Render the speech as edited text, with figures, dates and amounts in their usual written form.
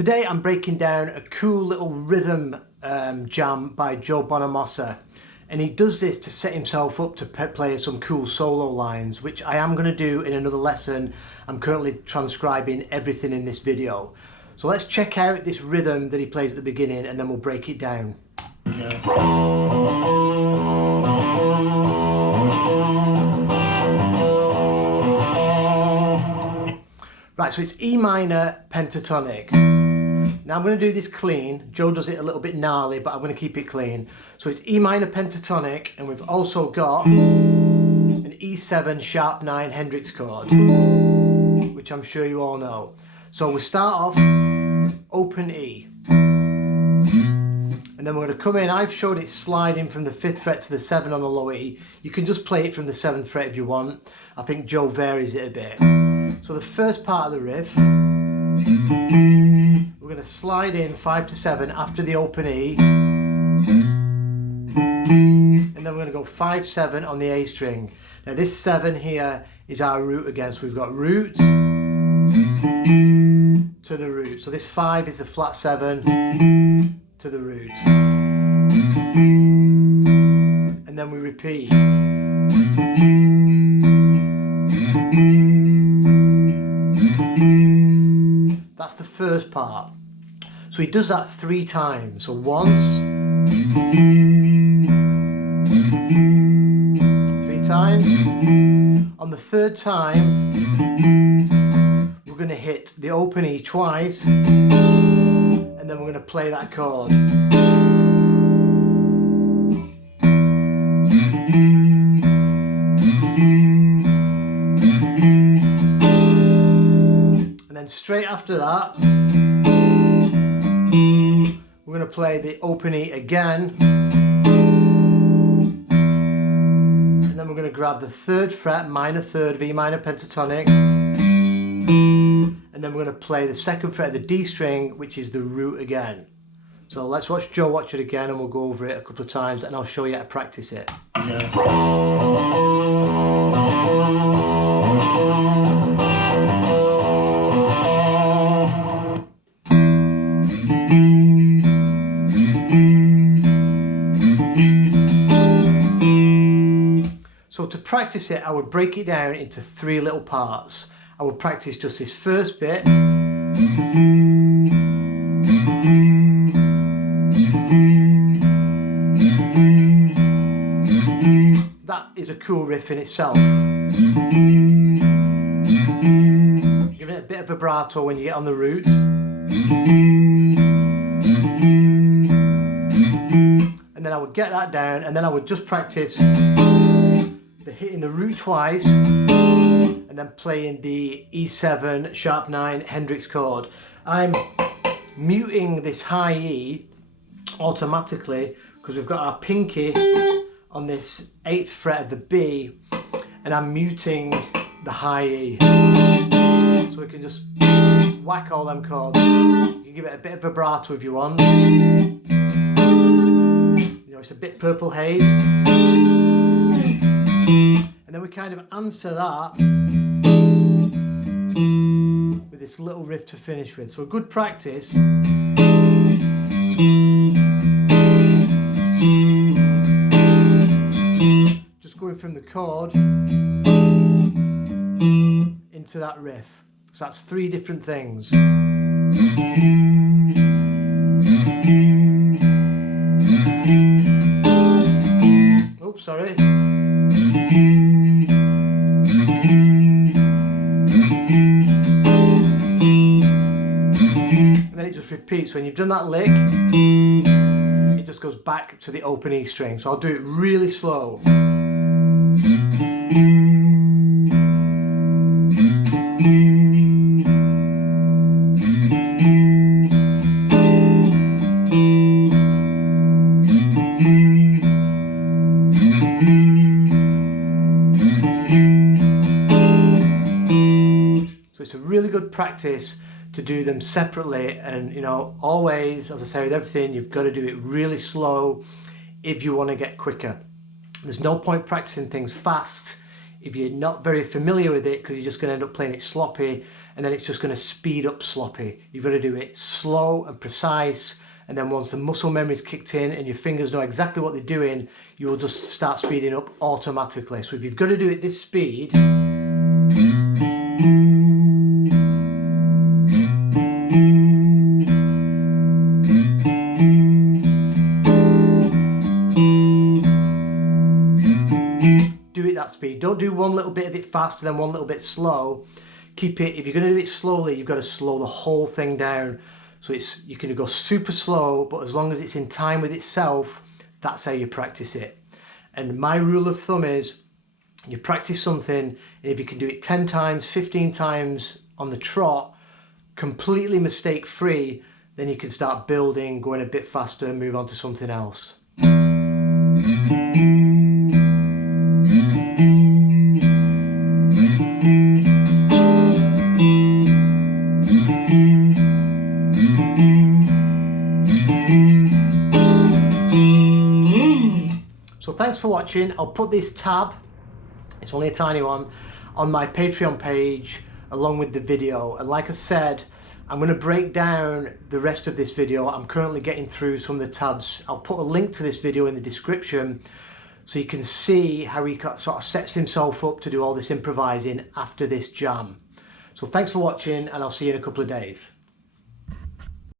Today I'm breaking down a cool little rhythm jam by Joe Bonamassa, and he does this to set himself up to play some cool solo lines, which I am going to do in another lesson. I'm currently transcribing everything in this video. So let's check out this rhythm that he plays at the beginning and then we'll break it down. Right, so it's E minor pentatonic. Now I'm going to do this clean. Joe does it a little bit gnarly, but I'm going to keep it clean. So it's E minor pentatonic, and we've also got an E7 sharp 9 Hendrix chord, which I'm sure you all know. So we start off open E, and then we're going to come in. I've showed it sliding from the 5th fret to the 7 on the low E. You can just play it from the 7th fret if you want. I think Joe varies it a bit. So the first part of the riff, we're going to slide in 5 to 7 after the open E, and then we're going to go 5 7 on the A string. Now this 7 here is our root again, so we've got root to the root. So this 5 is the flat 7 to the root, and then we repeat. That's the first part. So he does that 3 times. So once, 3 times. On the 3rd time, we're going to hit the open E twice, and then we're going to play that chord. Straight after that, we're going to play the open E again, and then we're going to grab the 3rd fret, minor 3rd of E minor pentatonic, and then we're going to play the 2nd fret of the D string, which is the root again. So let's watch Joe watch it again, and we'll go over it a couple of times, and I'll show you how to practice it. So to practice it, I would break it down into 3 little parts. I would practice just this first bit. That is a cool riff in itself. Give it a bit of vibrato when you get on the root. And then I would get that down, and then I would just practice hitting the root twice and then playing the E7 sharp 9 Hendrix chord. I'm muting this high E automatically because we've got our pinky on this 8th fret of the B, and I'm muting the high E, so we can just whack all them chords. You can give it a bit of vibrato if you want. You know, it's a bit Purple Haze. And then we kind of answer that with this little riff to finish with. So a good practice. Just going from the chord into that riff. So that's 3 different things. Oops, sorry. And then it just repeats. When you've done that lick, it just goes back to the open E string. So I'll do it really slow. So it's a really good practice to do them separately, and you know, always, as I say with everything, you've got to do it really slow if you want to get quicker. There's no point practicing things fast if you're not very familiar with it, because you're just going to end up playing it sloppy, and then it's just going to speed up sloppy. You've got to do it slow and precise, and then once the muscle memory's kicked in and your fingers know exactly what they're doing, you will just start speeding up automatically. So if you've got to do it this speed, do it that speed. Don't do one little bit of it fast and then one little bit slow. Keep it, if you're going to do it slowly, you've got to slow the whole thing down. So you can go super slow, but as long as it's in time with itself, that's how you practice it. And my rule of thumb is, you practice something, and if you can do it 10 times, 15 times on the trot, completely mistake free, then you can start building, going a bit faster, and move on to something else. So thanks for watching. I'll put this tab, it's only a tiny one, on my Patreon page along with the video. And like I said, I'm going to break down the rest of this video. I'm currently getting through some of the tabs. I'll put a link to this video in the description so you can see how he sort of sets himself up to do all this improvising after this jam. So thanks for watching, and I'll see you in a couple of days.